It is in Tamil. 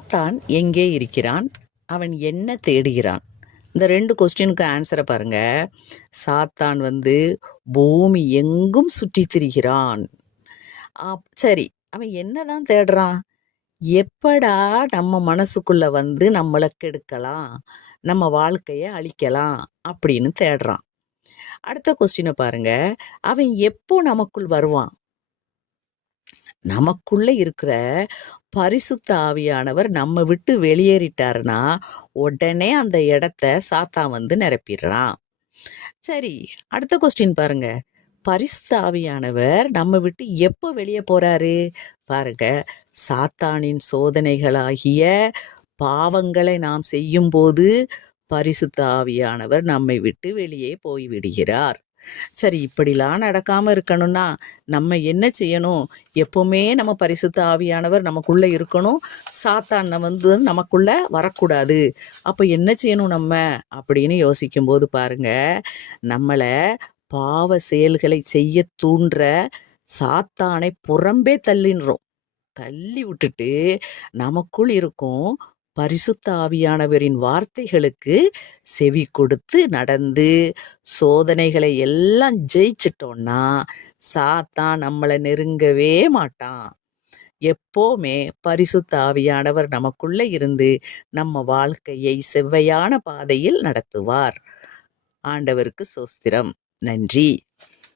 சாத்தான் எங்கே இருக்கிறான்? அவன் என்ன தேடுகிறான்? இந்த 2 கொஸ்டினுக்கு ஆன்சரை பாருங்க. சாத்தான் பூமி எங்கும் சுற்றித் திரிகிறான். சரி, அவன் என்னதான் தேடுறான்? எப்படா நம்ம மனசுக்குள்ள நம்மளை கெடுக்கலாம், நம்ம வாழ்க்கைய அழிக்கலாம் அப்படின்னு தேடுறான். அடுத்த கொஸ்டினை பாருங்க. அவன் எப்போ நமக்குள் வருவான்? நமக்குள்ள இருக்கிற பரிசுத்த ஆவியானவர் நம்ம விட்டு வெளியேறிட்டாருன்னா உடனே அந்த இடத்த சாத்தான் நிரப்பிடுறான். சரி, அடுத்த கொஸ்டின் பாருங்க. பரிசுத்த ஆவியானவர் நம்ம விட்டு எப்போ வெளியே போறாரு? பாருங்க, சாத்தானின் சோதனைகளாகிய பாவங்களை நாம் செய்யும் போது பரிசுத்த ஆவியானவர் நம்மை விட்டு வெளியே போய்விடுகிறார். சரி, இப்படிலாம் நடக்காம இருக்கணும்னா நம்ம என்ன செய்யணும்? எப்பவுமே நம்ம பரிசுத்த ஆவியானவர் நமக்குள்ள இருக்கணும், சாத்தான் நமக்குள்ள வரக்கூடாது. அப்போ என்ன செய்யணும் நம்ம அப்படின்னு யோசிக்கும் போது பாருங்க, நம்மளை பாவ செயல்களை செய்ய தூண்டுற சாத்தானை புறம்பே தள்ளி விட்டுட்டு நமக்குள் இருக்கும் பரிசுத்த ஆவியானவரின் வார்த்தைகளுக்கு செவி கொடுத்து நடந்து சோதனைகளை எல்லாம் ஜெயிச்சிட்டோம்னா சாத்தான் நம்மளை நெருங்கவே மாட்டான். எப்போவுமே பரிசுத்த ஆவியானவர் நமக்குள்ள இருந்து நம்ம வாழ்க்கையை செவ்வையான பாதையில் நடத்துவார். ஆண்டவருக்கு ஸ்தோத்திரம். நன்றி.